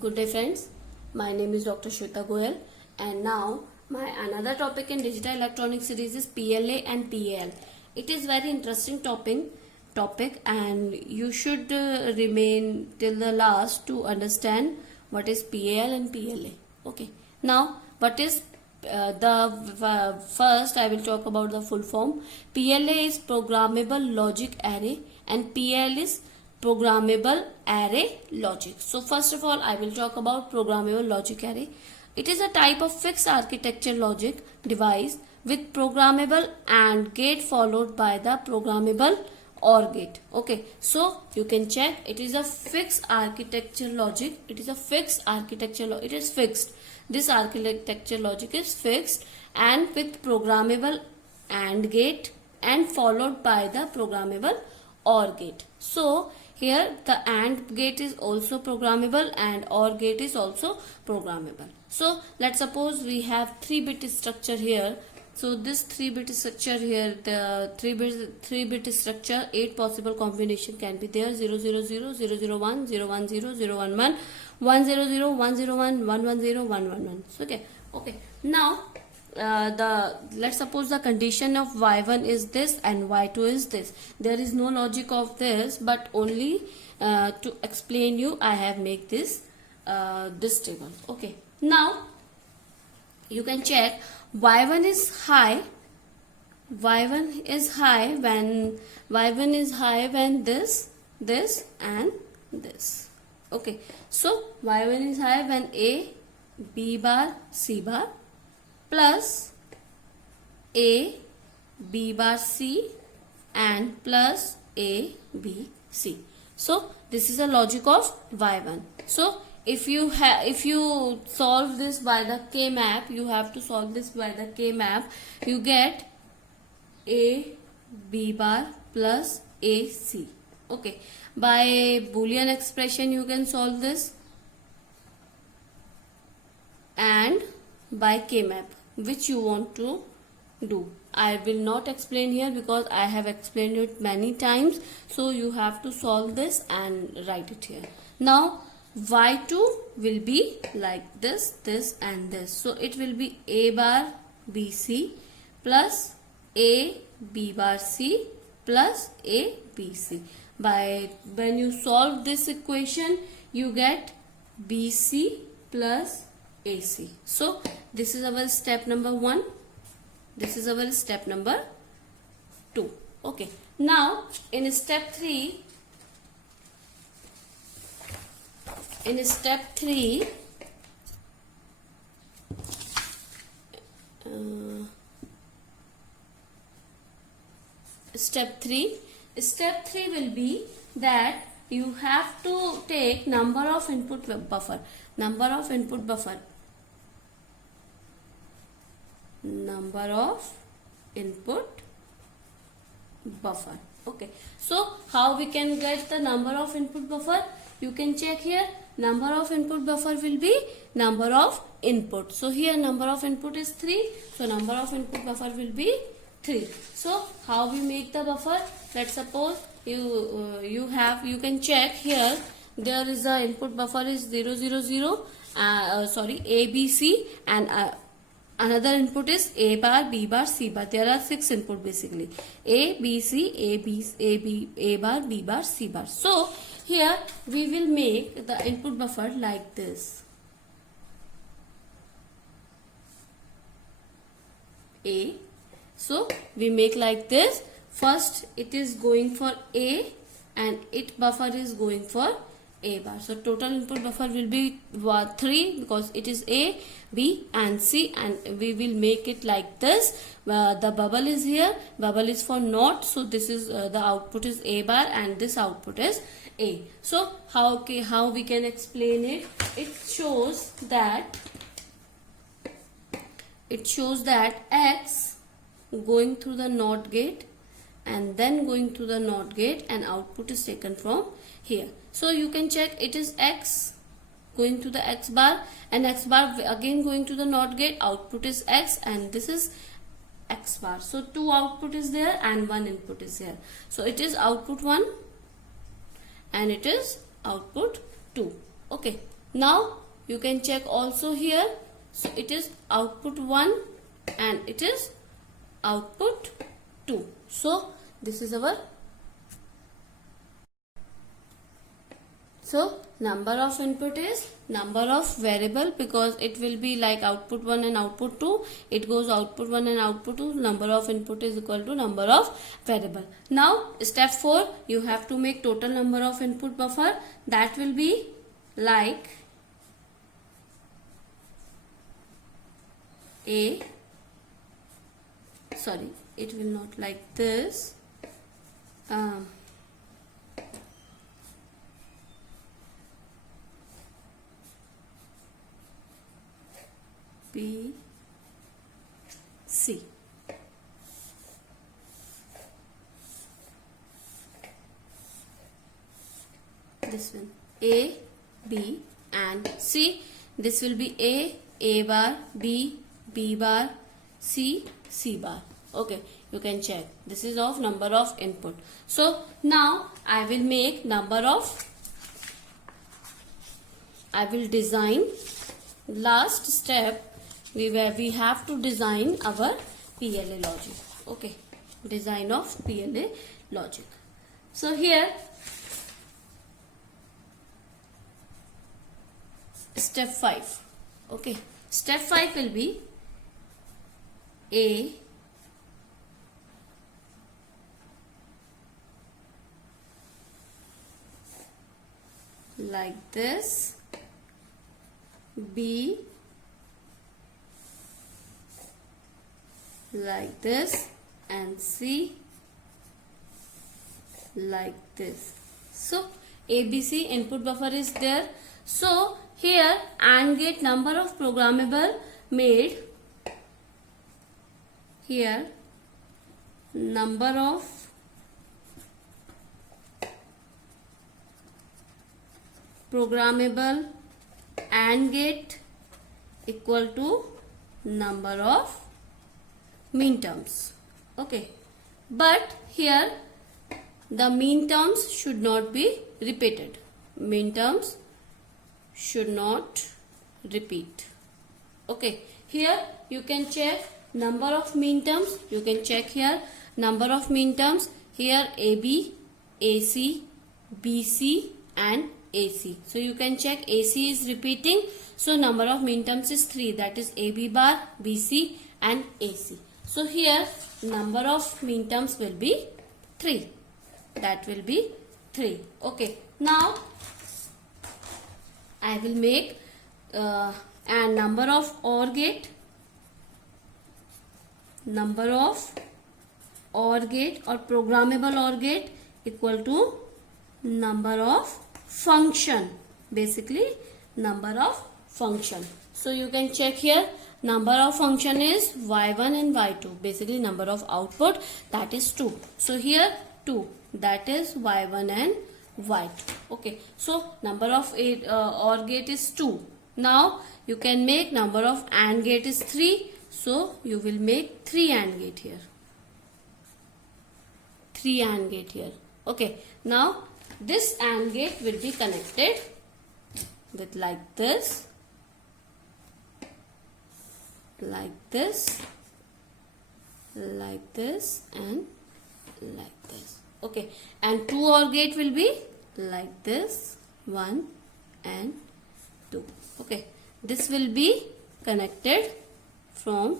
Good day friends, my name is Dr. Shweta Goyal and now my another topic in digital electronics series is PLA and PAL. It is very interesting topic and you should remain till the last to understand what is PAL and PLA. Okay, now what is first I will talk about the full form. PLA is programmable logic array and PAL is programmable array logic. So first of all I will talk about programmable logic array. It is a type of fixed architecture logic device with programmable AND gate followed by the programmable OR gate. Okay, so you can check, it is a fixed architecture logic. It is a fixed architecture it is fixed. This architecture logic is fixed and with programmable AND gate and followed by the programmable OR gate. So here the AND gate is also programmable and OR gate is also programmable. So let's suppose we have 3-bit structure here. So this 3-bit structure here, the 3-bit structure, 8 possible combination can be there: 000, 001, 010, 011, 100, 101, 110, 111. So okay. Now let's suppose the condition of y1 is this and y2 is this. There is no logic of this, but only to explain you I have made this this table. Okay, now you can check y1 is high. Y1 is high when this and this. Okay, so y1 is high when a, b bar, c bar plus a, b bar, c and plus a, b, c. So this is the logic of y1. So if you solve this by the K map, you have to solve this by the K map. You get a, b bar plus a, c. Okay, by Boolean expression you can solve this, and by K map, which you want to do. I will not explain here because I have explained it many times. So you have to solve this and write it here. Now y2 will be like this and this. So it will be a bar bc plus a, b bar, c plus a, b, c. When you solve this equation, you get bc plus ac. So this is our step number 1. This is our step number 2. Okay, now in step 3, step 3 will be that you have to take number of input buffer. Okay, so how we can get the number of input buffer? You can check here. Number of input buffer will be number of input. So here number of input is 3. So number of input buffer will be 3. So how we make the buffer? Let's suppose you can check here. There is a input buffer is 000, ABC, and another input is a bar, b bar, c bar. There are 6 input basically: a, b, c, a bar, b bar, c bar. So here we will make the input buffer like this: a. So we make like this. First it is going for a and it buffer is going for a bar. So total input buffer will be 3 because it is a, b and c, and we will make it like this. The bubble is here. Bubble is for not. So this is the output is a bar and this output is a. So how we can explain it? It shows that x going through the NOT gate and then going to the NOT gate, and output is taken from here. So you can check, it is x going to the x bar and x bar again going to the NOT gate. Output is x and this is x bar. So 2 output is there and 1 input is here. So it is output 1 and it is output 2. Okay, now you can check also here. So it is output 1 and it is output 2. So this is our, so number of input is number of variable, because it will be like output 1 and output 2. It goes output 1 and output 2. Number of input is equal to number of variable. Now step 4, you have to make total number of input buffer. That will be like it will not like this. B, C. This one A, B and C. This will be A bar, B bar, C bar. Okay, you can check. This is of number of input. So now I will make I will design. Last step, we have to design our PLA logic. Okay, design of PLA logic. So here step 5. Okay, step 5 will be A, like this, B like this, and C like this. So ABC input buffer is there. So here AND gate number of programmable made. Here number of programmable AND gate equal to number of mean terms. Okay, but here the mean terms should not be repeated. Mean terms should not repeat. Okay, here you can check number of mean terms. You can check here number of mean terms. Here AB, AC, BC and AC. So you can check AC is repeating. So number of mean terms is 3. That is AB bar, BC and AC. So here number of mean terms will be 3. That will be 3. Okay. Now I will make and number of OR gate. Number of OR gate or programmable OR gate equal to number of function. Basically number of function. So you can check here number of function is y1 and y2. Basically number of output, that is 2. So here 2, that is y1 and y2. Okay, so number of OR gate is 2. Now you can make number of AND gate is 3. So you will make 3 AND gate here. 3 AND gate here. Okay, now this AND gate will be connected with like this, like this, like this and like this. Okay, and 2 OR gate will be like this, 1 and 2. Okay, this will be connected from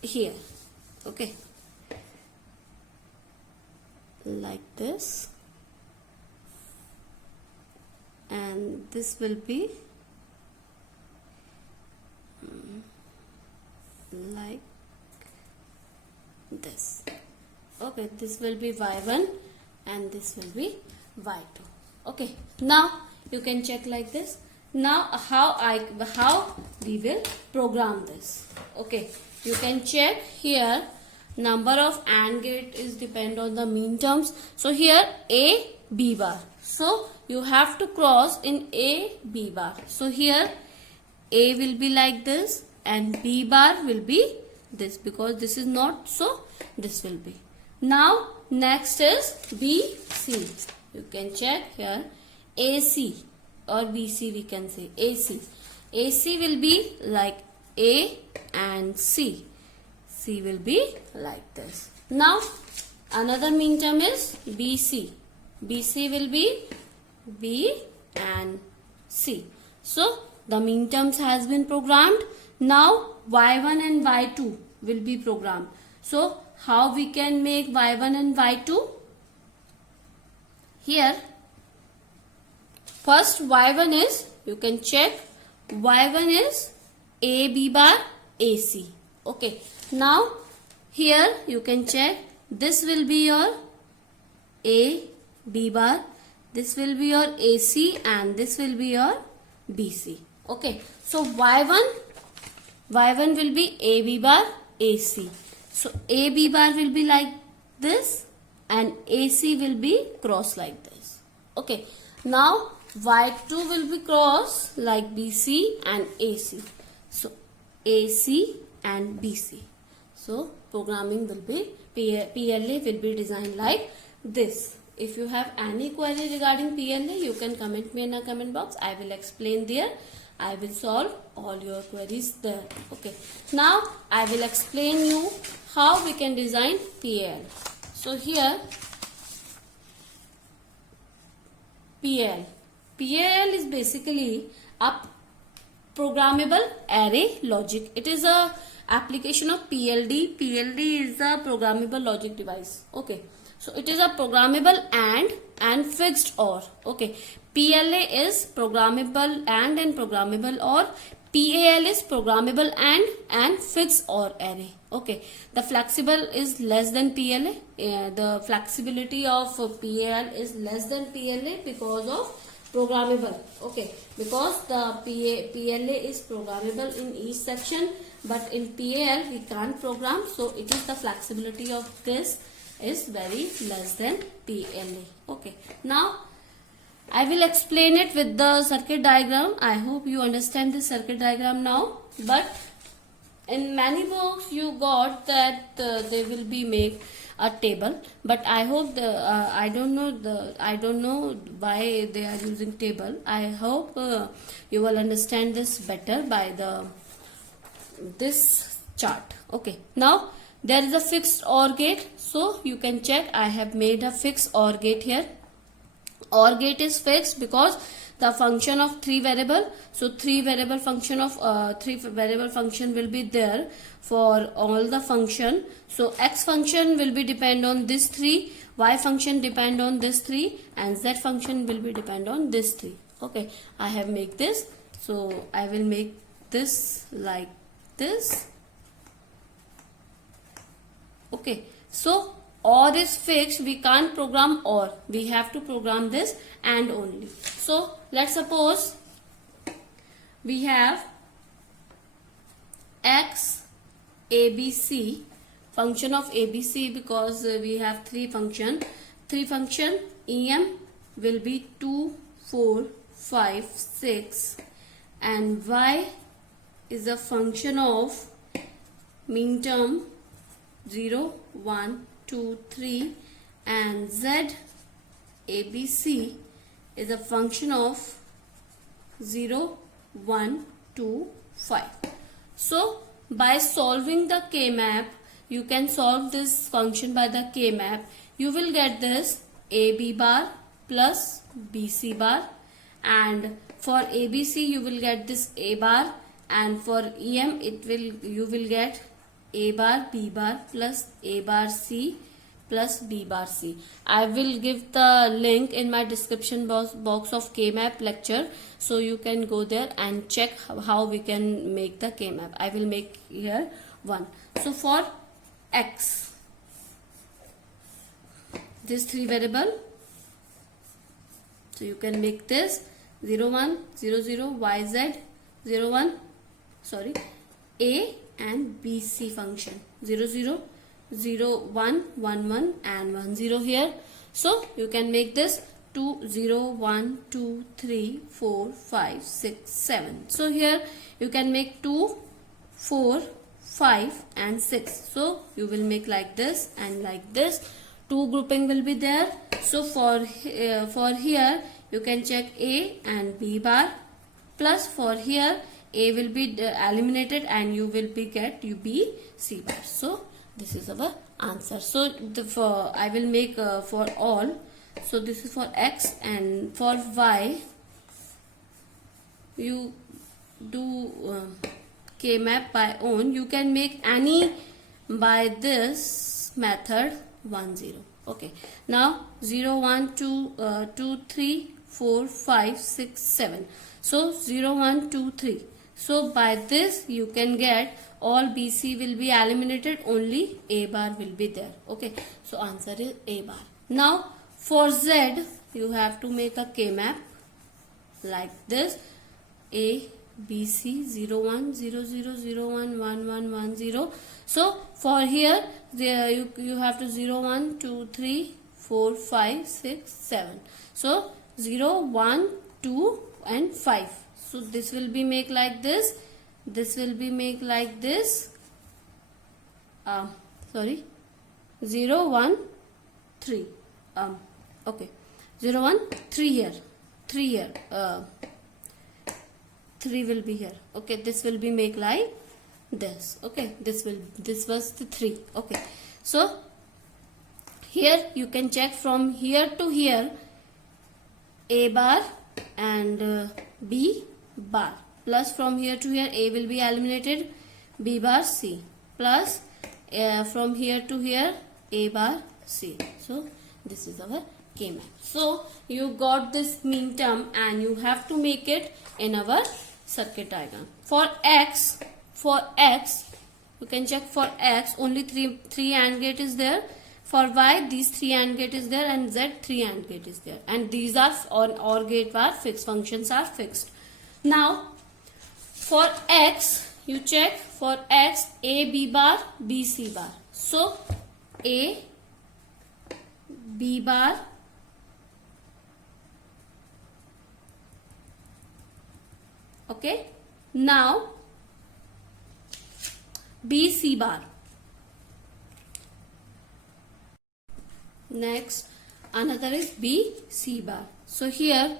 here. Okay, like this, and this will be like this. Okay, this will be y1 and this will be y2. Okay, now you can check like this. Now how we will program this. Okay, you can check here number of AND gate is depend on the mean terms. So here A B bar. So you have to cross in A B bar. So here A will be like this and B bar will be this, because this is not, so this will be. Now next is B C. You can check here AC or BC, we can say AC. AC will be like A and C. C will be like this. Now another mean term is BC. BC will be B and C. So the mean terms has been programmed. Now Y1 and Y2 will be programmed. So how we can make Y1 and Y2? Here first Y1 is, you can check, Y1 is AB bar AC. Okay. Now here you can check, this will be your A B bar, this will be your AC and this will be your BC. Okay. So Y1 will be AB bar AC. So AB bar will be like this and AC will be cross like this. Okay. Now Y2 will be cross like BC and AC. So AC and BC. So programming will be, PLA will be designed like this. If you have any query regarding PLA, you can comment me in a comment box. I will explain there. I will solve all your queries there. Okay. Now I will explain you how we can design PAL. So here PAL is basically a programmable array logic. It is a application of PLD. PLD is a programmable logic device. Okay. So it is a programmable and fixed OR. Okay. PLA is programmable and programmable OR. PAL is programmable and fixed OR array. Okay. The flexible is less than PLA. The flexibility of PAL is less than PLA because of programmable. Okay. Because the PLA is programmable in each section, but in PAL we can't program. So it is the flexibility of this is very less than PLA. Okay. Now I will explain it with the circuit diagram. I hope you understand this circuit diagram now. But in many books you got that they will be make a table. But I hope I don't know why they are using table. I hope you will understand this better by this chart. Okay. Now there is a fixed OR gate. So you can check, I have made a fixed OR gate here. OR gate is fixed because the function of 3 variable. So 3 variable function will be there for all the function. So X function will be depend on this 3, Y function depend on this 3 and Z function will be depend on this 3. Okay, I have make this. So I will make this like this. Okay, so OR is fixed, we can't program OR, we have to program this and only. So let's suppose we have X ABC, function of ABC, because we have 3 function EM will be 2, 4, 5, 6 and Y is a function of mean term 0, 1, 2, 3 and Z ABC is a function of 0, 1, 2, 5. So by solving the K-map, you can solve this function by the K-map. You will get this AB bar plus BC bar, and for ABC you will get this A bar, and for EM you will get A bar B bar plus A bar C plus B bar C. I will give the link in my description box of K-map lecture, so you can go there and check how we can make the K-map. I will make here one. So for X, this 3 variable, so you can make this 0, 1, 0, 0, YZ 0, 1, sorry, A and BC function 0, 0, 0, 1, 1, 1 and 1, 0 here. So you can make this 2, 0, 1, 2, 3, 4, 5, 6, 7. So here you can make 2, 4, 5 and 6. So you will make like this and like this. 2 grouping will be there. So for here you can check A and B bar, plus for here A will be eliminated and you will be get you B C bar. So this is our answer. So I will make for all. So this is for X, and for Y you do K map by own. You can make any by this method 1 0. Okay, now 0 1 2 2 3 4 5 6 7. So 0 1 2 3. So by this you can get all BC will be eliminated, only A bar will be there. Okay, so answer is A bar. Now for Z you have to make a K map like this: A B C 0 1 0 0 0 1 1 1 1 0. So for here there you have to 0 1 2 3 4 5 6 7. So 0 1 2 and 5. So this will be make like this. This will be make like this. 0 1 3. Okay, 0 1 3 here. 3 here. 3 will be here. Okay, this will be make like this. Okay, this was the 3. Okay, so here you can check from here to here A bar and B bar, plus from here to here A will be eliminated, B bar C, plus from here to here A bar C. So this is our K map. So you got this mean term and you have to make it in our circuit diagram. For X you can check for X only 3 AND gate is there. For Y these 3 AND gate is there, and Z 3 AND gate is there, and these are OR gate are fixed, functions are fixed. Now for X you check for X A B bar B C bar. So A B bar okay, now B C bar. Next another is B C bar. So here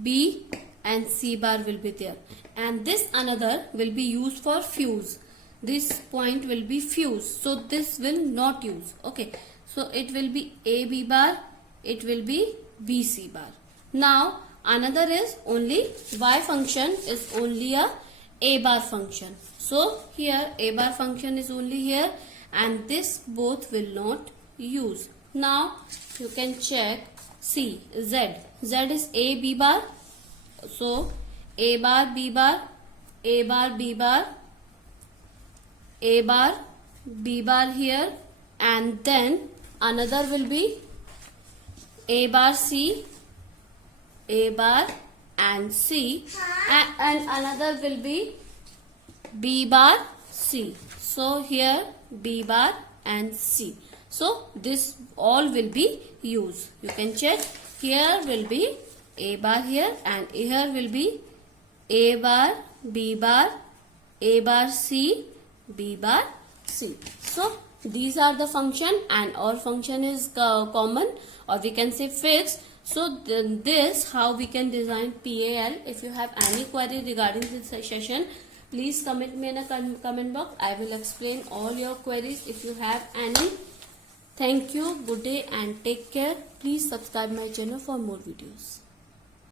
B and C bar will be there, and this another will be used for fuse. This point will be fuse, so this will not use. Okay, so it will be A B bar, it will be B C bar. Now another is only Y function is only a bar function. So here A bar function is only here, and this both will not use. Now you can check C Z. Z is A B bar. So A bar B bar, A bar B bar, A bar B bar here, and then another will be A bar C, A bar and C, and another will be B bar C. So here B bar and C. So this all will be used. You can check here will be A bar here, and here will be A bar B bar, A bar C, B bar C. So these are the function, and all function is common, or we can say fixed. So this how we can design PAL. If you have any query regarding this session, please comment me in a comment box. I will explain all your queries if you have any. Thank you, good day and take care. Please subscribe my channel for more videos.